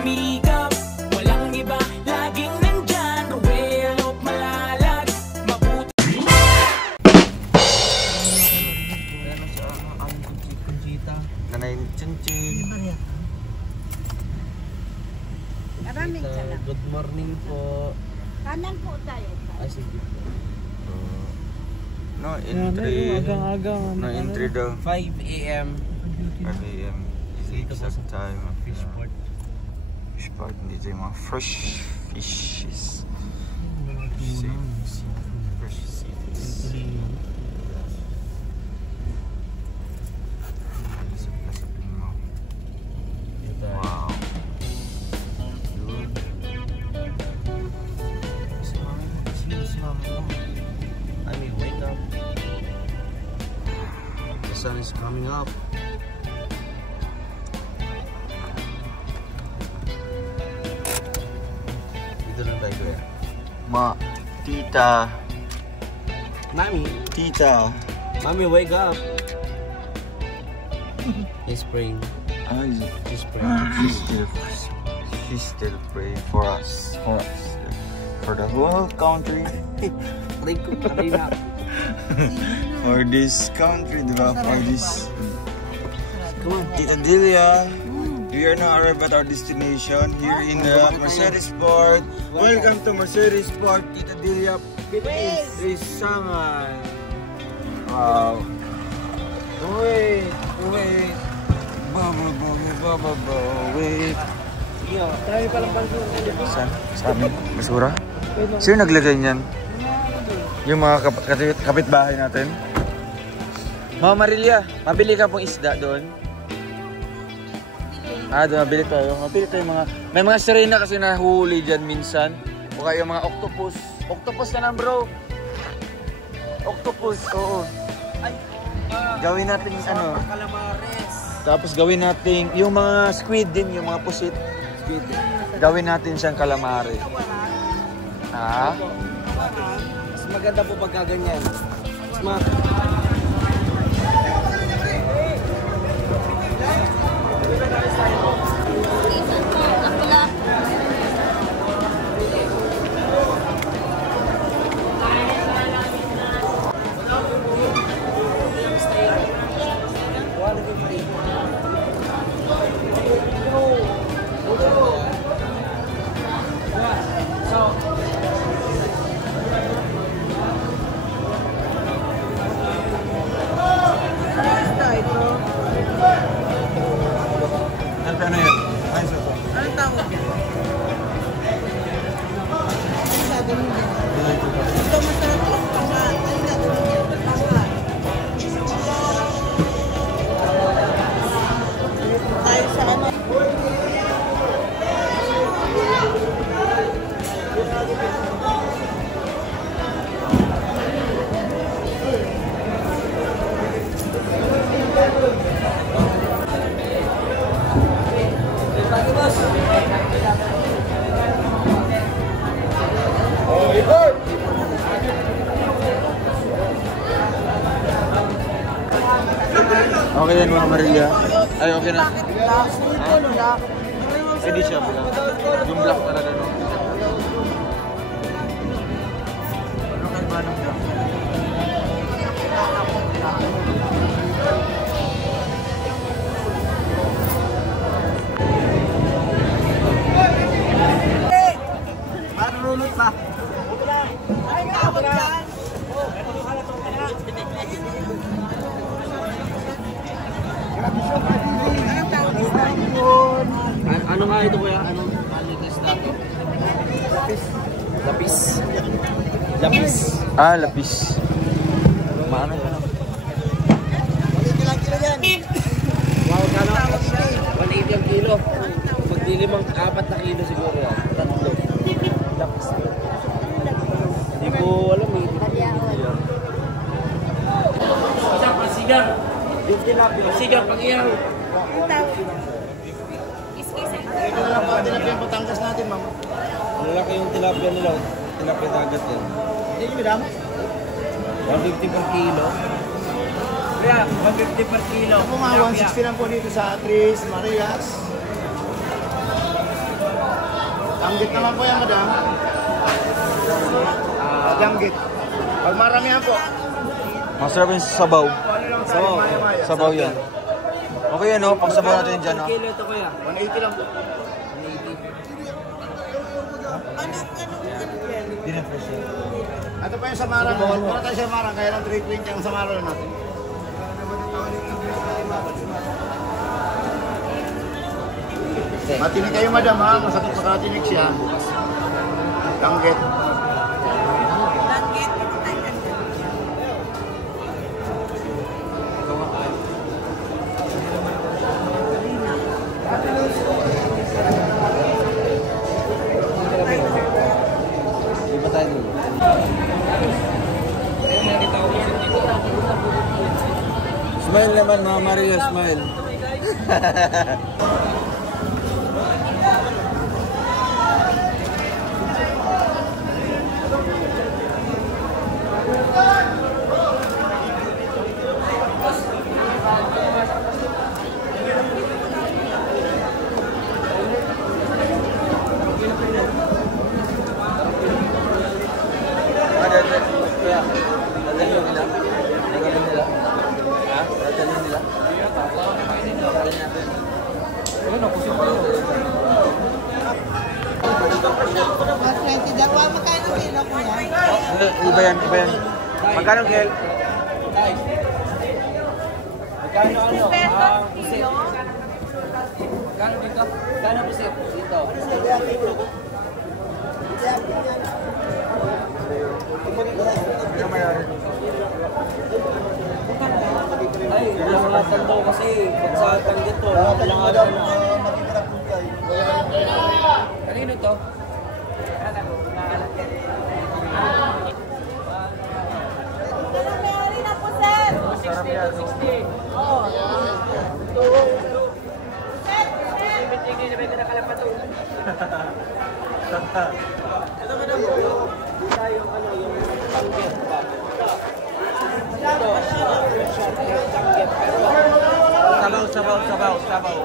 sumikap. Walang iba, laging nandyan. Ruelo, malalag, mabuti. Nanay Chinchin. Maraming salamat. Good morning po. Kanan po tayo. Ay, sige po. No entry. Agang-agang. No entry daw. 5 a.m. 5 a.m. Dito po Exact sa time. Fishport. Fishport. Dito yung mga fresh fishes. Fresh seeds. Wow. I mean, wake up. The sun is coming up. Dito lang tayo kuya. Tita. Mami. Tita. Mami, wake up. It's spring. She's It's spring. she's still praying for us. For the whole country. For this country, diba? For this. Come on. Tita Delia. We are now arrived at our destination here in the Mercedesport. Welcome to Mercedesport, Tita Delia. Risangan. Wow. Wait. Wait. Tayo palang basura. Sa amin? Basura? Sino naglagay niyan? Yung mga kapitbahay natin? Mama Marilia, mabili ka pong isda doon? Doon mabili tayo. May mga sirena kasi nahuli dyan minsan. O kaya yung mga octopus. Octopus na lang bro. Octopus, oo. Gawin natin ano. Calamares. Tapos gawin natin yung mga squid din, yung mga pusit. Squid. Gawin natin siyang calamari. Ha? Mas maganda po pagka ganyan. Mas Ano yun? Ano yun? Anong tawag yan? Ano gagawin yan? Ito masarap lang pangat. Ano gagawin yan? Pangat. Tayo sa ano? Okay yan mga Maria. Ay, okay na. Black. Ay, di siya black. Yung black talaga no. Ano kayo ba ng black? marunot pa. Ay, tawag yan. Anong tawag yan? Ano nga ito kuya? Anong isda to? Lapis. Lapis. Lapis. Maano ka na? Ilang kilo yan? Wow, kano? 180 ang kilo. Magdilimang 4 na kilo siguro yan. 3. Lapis. Hindi ko alam eh. Pasigang. Pasigang pang-iyaw. Anong tawag? Ito na lang po, tilapia yung Batangas natin, ma'am. Malaki yung tilapia nila. Tilapia dagat yan. Hindi nyo, madam? 150 per kilo. Kaya, 150 per kilo. Ako nga, 160 lang po dito sa Tris, Marias. Danggit naman po yan, madam. Danggit. Pag maramihan po. Masarap yung sabaw. Sabaw. Sabaw yan. Okay yan, no? Pang sabaw natin dyan, no? Kilo ito kuya. 180 lang po. Hindi na fresh yan. Ito pa yung samaran mo. Wala tayo samaran, kaya lang 320 ang samaran natin. Matinig kayo, madam, ha? Masakit sa katinig siya. Danggit. Smile naman, Mama Maria, smile. Iba yan, iba yan. Magkano, Kel? Magkano ano? Pusit. Magkano dito? Magkano pusit? Dito. Ay, langatan daw kasi pag sa tanggit to, langatan na. Kanino to? Sarap yan. Sabaw.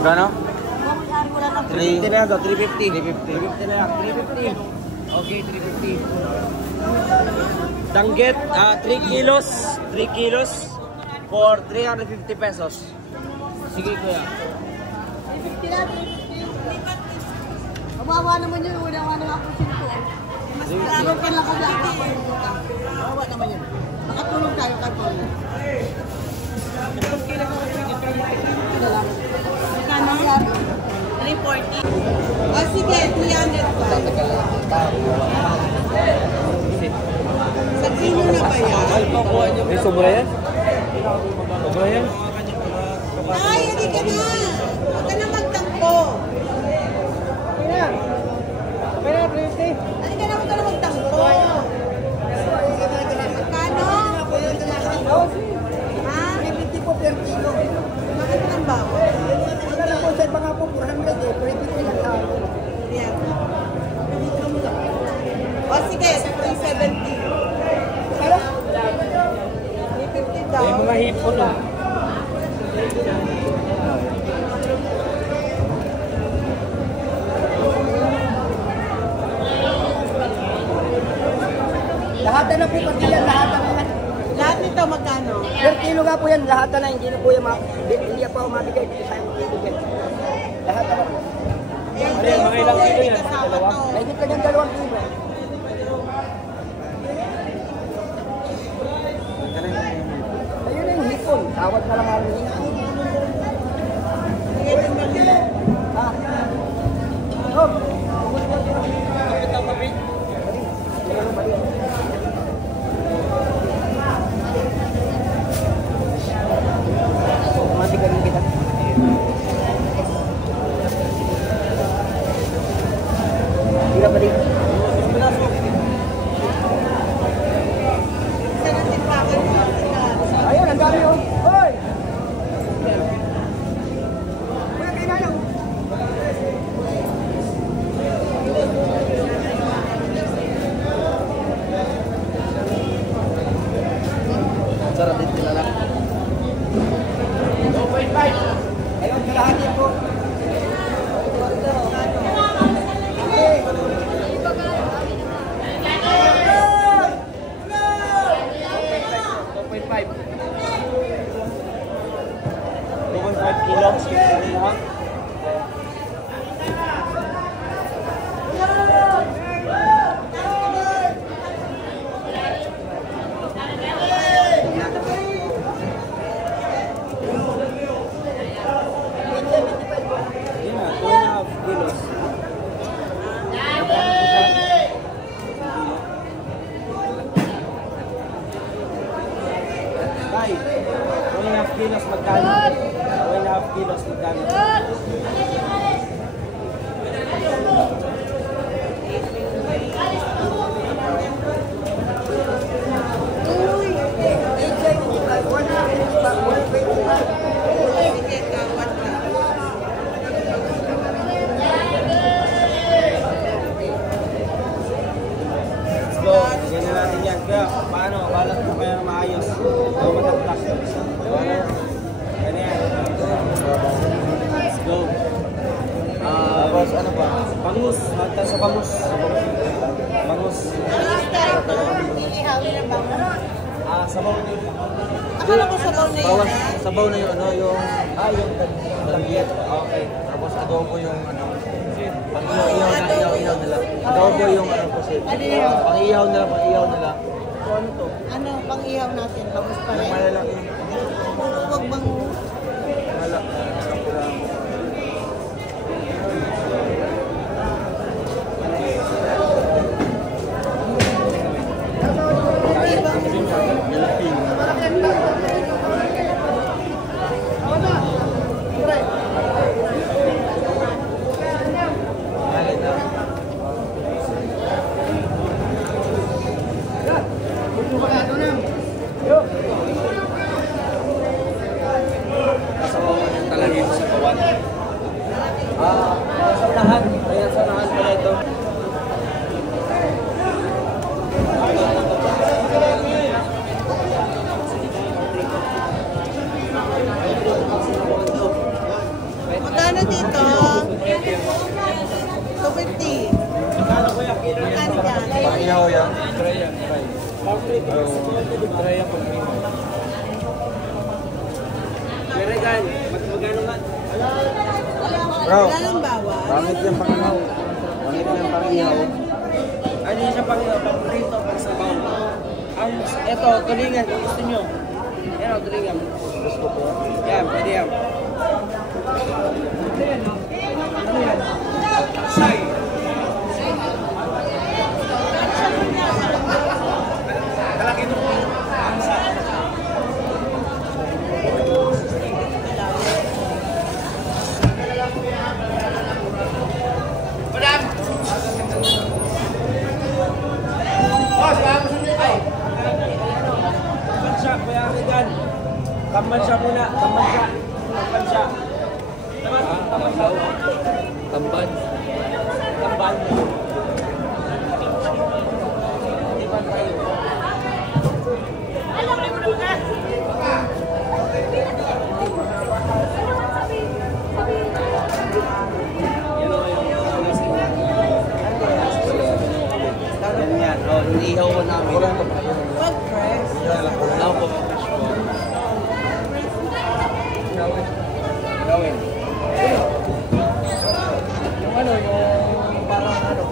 Gano? 350 na lang, 350. 350 na lang, 350. Okay, 350. Danggit, 3 kilos. 3 kilos for 350 pesos. Sige kuya. 350 na, 350. Kawawa naman yun, wala nga po sila po. Mas laro ka lang kung laki. Kawawa naman yun. Makatulong tayo kay Magkano yan? 340. Oh, sige, 300 pa. Sa kilo na ba yan? May sobra yan? Sobra yan? Ay, hindi ka na. Huwag ka na magtampo. Okay na, 350. Hindi ka na, huwag ka na magtampo. Magkano? Ha? 350 po per kilo. Bakit lang ba? Huwag ka na po, sir, baka po 400 eh. 350 lang sa akin. Yan. O sige, 370. 350 daw. May mga hipon na. Lahat na po pati yan, lahat na. Lahat nito magkano? Per kilo nga po yan, lahat na, hindi na po yung hindi pa umabigay dito sa ibigay. Lahat na po. Mga ilang kilo yan? Dalawa? Mahigit ka ng 2 kilo. Ayun na yung hipon, tawad na lang ang hipon. Ha? Oh! Kapit ang kapit. Matiganin kita. Hindi ka pa dito. magkano? 1.5 kilos, magkano? Yan na natin yan. Kaya, paano? Balat mo kaya na maayos. O matagtak. Ganyan. Let's go. Tapos, ano pa? Bangus. Hanta sa bangus. Bangus. Sabaw na yun. Akala ko sabaw na yun. Bawas, sabaw na yung ano, yung Yung damyet. Okay. Tapos adobo yung ano. Pang-ihaw nila. Adobo yung ano kasi. Pang-ihaw nila. ano to? Ano, pang-ihaw natin? Bangus pa rin? Malalaki. Huwag bangus. Sanahan pala ito. Magkano dito? 250. Magkano kuya? Magkano dyan? Pang-ihaw yan. Try yan. Try yan pag Pero gan, magkano nga? Bro, Wala nang bawal. pangit yung pang-ihaw. Pangit yung pang-ihaw. Ano yun siya pang prito, pang sabaw. Ito, tulingan kung gusto nyo. Yan o, tulingan. Gusto ko. Yan, pwede yan. Ano yan? Say. Kalaki ito. Tamban siya muna, tamban siya. Tamban siya. Tamban daw. Tamban. Tamban. Tamban tayo. Ganyan. Oh, inihaw ko namin. Pag fresh. Wala ko. Gawin. Yung ano, yung parang ano.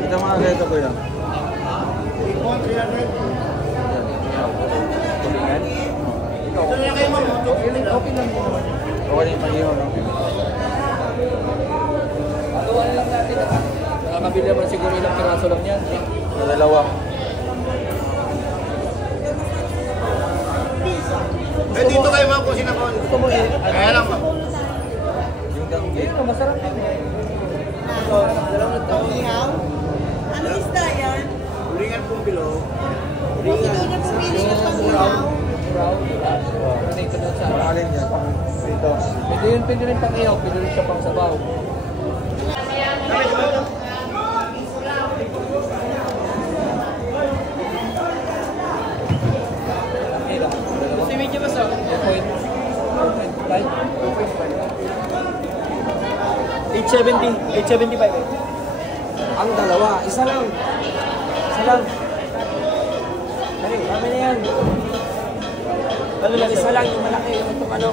Ito mga ganito ko yan. Tulingan. Okay lang mo naman. Okay yung pang-ihaw, no? Pagawa na lang natin. Nakakabili naman siguro ilang piraso lang yan. Dalawa. Eh, dito kayo mga kusina ko. Gusto mo eh. Kaya lang ma'am. Yung danggit. Ayun, masarap yun eh. Ito, dalawang nagtawag. Pang-ihaw? Ano isda yan? Ulingan pong bilog. Kung ito na pumili ng pang-ihaw. Brown. Ito doon sa Ang alin yan? Ito. Pwede rin pang-ihaw, pwede rin siya pang sabaw. Gusto yung medyo ba sa? 875 eh. Ang dalawa, isa lang. Isa lang. Dali, kami na yan. Ano lang, isa lang yung malaki, yung itong ano.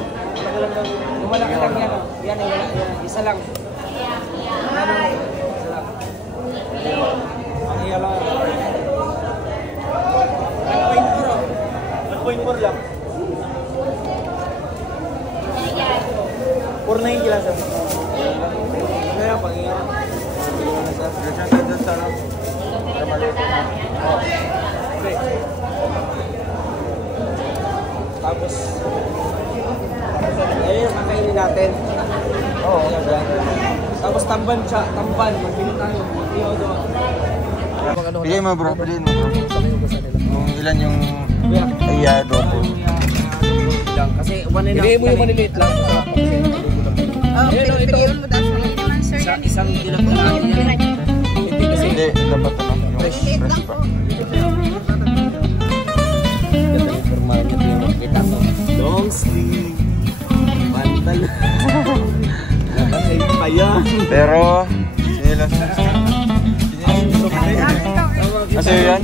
Yung malaki lang yan. Yan, yung malaki yan. Isa lang. Ano, isa lang. Ang iya lang. 1.4 lang. 490 lang sir. Ano yan, pang-iya. Diyan ka dyan sa ano? Okay. Tapos, tamban siya, tamban. Magbili tayo. Piliin mo bro, piliin mo bro. Kung ilan yung ayado po. Kasi one and a half. Hindi mo yung maniliit lang. Isang dilap na lang yan. Hindi, dapat ano, yung fresh pa. Ganda yung formal niya yung makikita ko. Long sleeve. Pantal. Nakasay pa yan. Pero, sinilas. Kasi yan?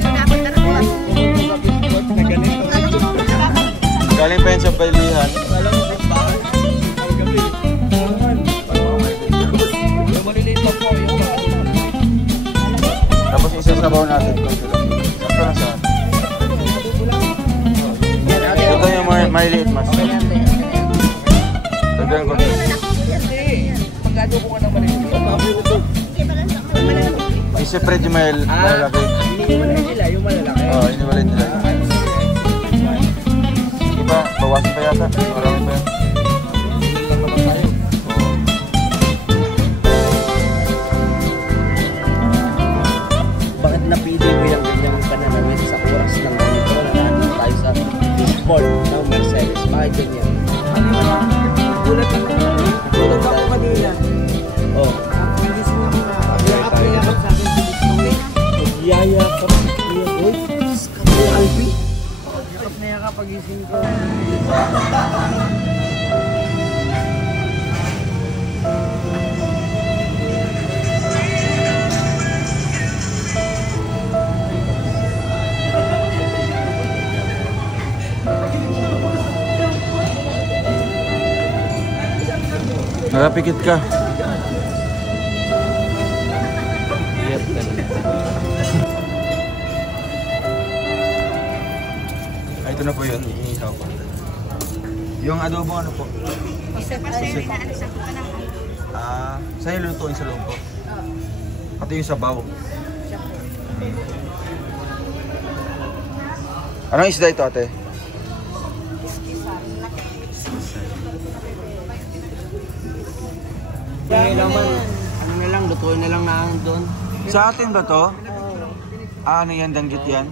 Galing pa yan sa bailihan. Tapos isasabaw natin. Sakto na saan? Ito yung maliliit mas. Dagdagan ko. Pagkado ko ka ng maliliit. I-separate yung malalaki. Hiniwalay nila yung malalaki. Oo, hiniwalay nila. Diba, bawasan pa yata. Marami pa yan. Bakit napili mo yung ganyang pananawin sa oras ng ganito na nandito tayo sa fishboard ng Mercedes? Bakit ganyan? Gulat ako kanina. Oh. Yayakap sa akin si Victory. Yayakap sa Kuya Boy. Kuya Albi. Yakap na yakap pag-ising ko. Nakapikit ka. Ay, ito na po yun. Inihaw po. Yung adobo ano po? Sa'yo lutuin sa loob po. Pati yung sabaw. Anong isda ito, ate? Naman, ano na lang, lutuin na lang namin doon. Sa atin ba to? Ano yan, danggit yan?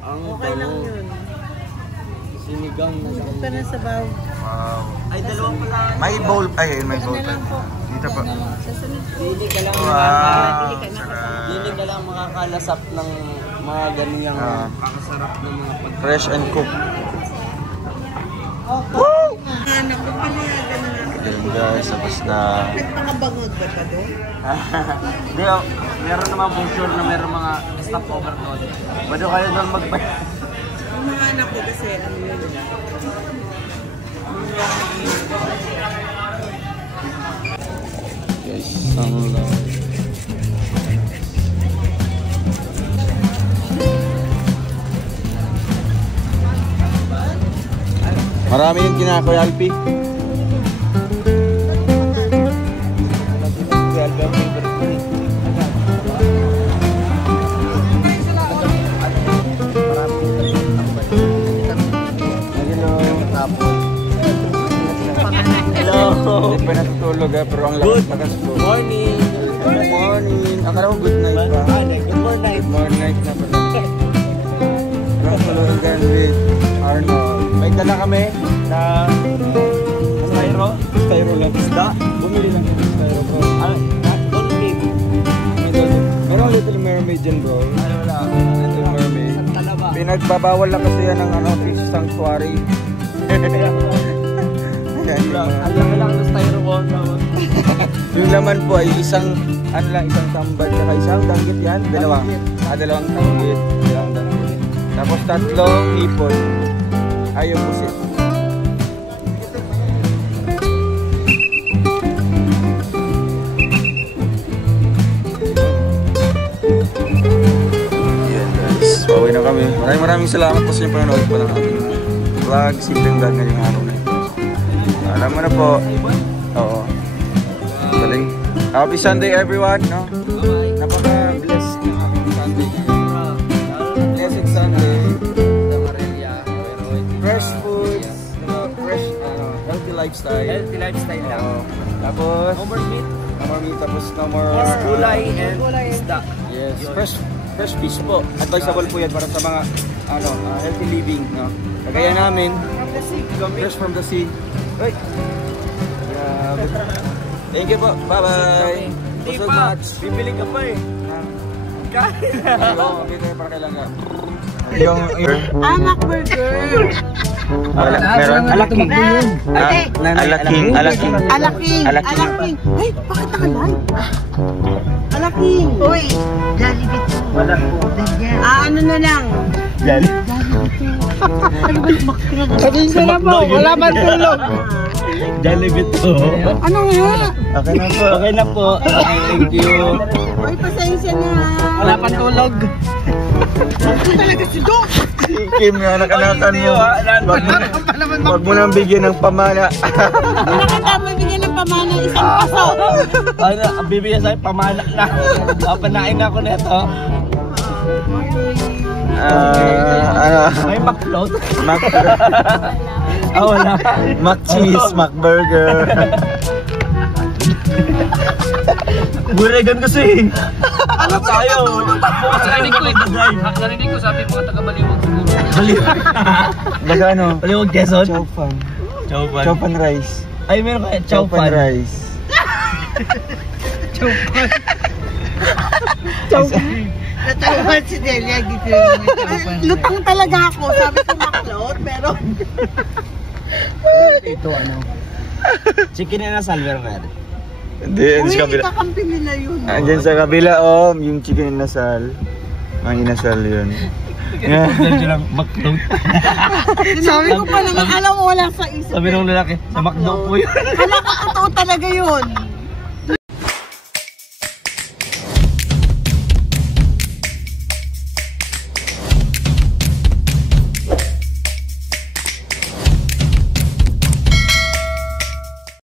Ang tanong, sinigang na lang. Ito na sabaw. Wow. Ay, dalawang pala. May bowl, ay may bowl pa. Dito pa. Dili ka lang Dili ka lang makakalasap ng mga ganyang kakasarap ng mga pagkain. Fresh and cooked. Woo! Anak ko panayagan na. Ayun guys, tapos na. Nagpakabangod ba ka doon? Hindi, meron naman pong sure na meron mga stopover doon. Pwede kayo doon magbayad. Ang mga anak ko kasi ano yun. Guys, ang lang. Marami yung kinakoy, Alpi. Hello! Hindi pa natutulog pero ang lakas nakaslo. Morning! Good morning! Akala ko good night pa. Good morning! Good morning na pala. Natutulugan with Arnold. May dala kami na Styro lang. Isda? Bumili lang kami Styro bro. Dolphin! Merong Little Mermaid dyan bro. Ano wala? Little Mermaid. Talaba. Pinagbabawal lang kasi yan ng fish sanctuary. Alam lang ng styrofoam naman. Yung laman po ay isang tambal at isang danggit yan. Dalawang danggit. Tapos tatlong hipon. Ayaw pusit. Yan guys. Pauwi na kami. Maraming salamat po sa inyong panonood po ng ating vlog. Simpleng vlog ngayong araw na ito. Alam mo na po. Oo. Galing. Happy Sunday everyone, no? Napaka-blessed na happy Sunday. Blessed Sunday. Fresh foods, fresh, healthy lifestyle. Healthy lifestyle lang. Tapos, Overmeat. No more meat, tapos no more... Gulay and isda. Yes, fresh fish po. Advisable po yan para sa mga healthy living, no? Kagaya namin, fresh from the sea. Uy! Grabe. Thank you po. Bye-bye. Hindi pa. Bibili ka pa eh. Kain na. Oo, okay tayo para kailangan. Anak burger. Meron? Alaking. Alaking. Alaking. Ay, bakit nakalan? Alaking. Uy, Jollibee. Wala po. Ano na lang? Sabihin ko na po, wala man tulog. Jollibee to. Ano nga? Okay na po. Okay na po. Thank you. Ay, pasensya na. Wala pang tulog. Ito talaga si Doc. Kim, yung anak-anakan mo. Huwag mo nang bigyan ng pamana. Wala ka tama bigyan ng pamana, isang paso. Ano, bibigyan sa'yo, pamanak na. Panain na ako nito. May McFloat? Wala. Mac-cheese, Mac-burger. Buregan kasi. Ano tayo? Narinig ko, sabi mo taga-Baliwag. Baga ano? Baliwag Quezon? Chowfan. Chowfan. Chowfan rice. Ay, meron kayo. Chowfan Chowfan. rice. Natawan si Delia dito. Lutang talaga ako, sabi ko maklot, pero... Ito ano? Chicken and asal, meron kayo. Hindi, Uy, sa kabila. kakampi nila yun. Andyan sa kabila, yung chicken inasal. Ang inasal yun. Medyo lang McFloat. Sabi ko pa naman, alam mo, wala sa isip. Sabi nung lalaki, sa McDo po yun. Alam ko, totoo talaga yun.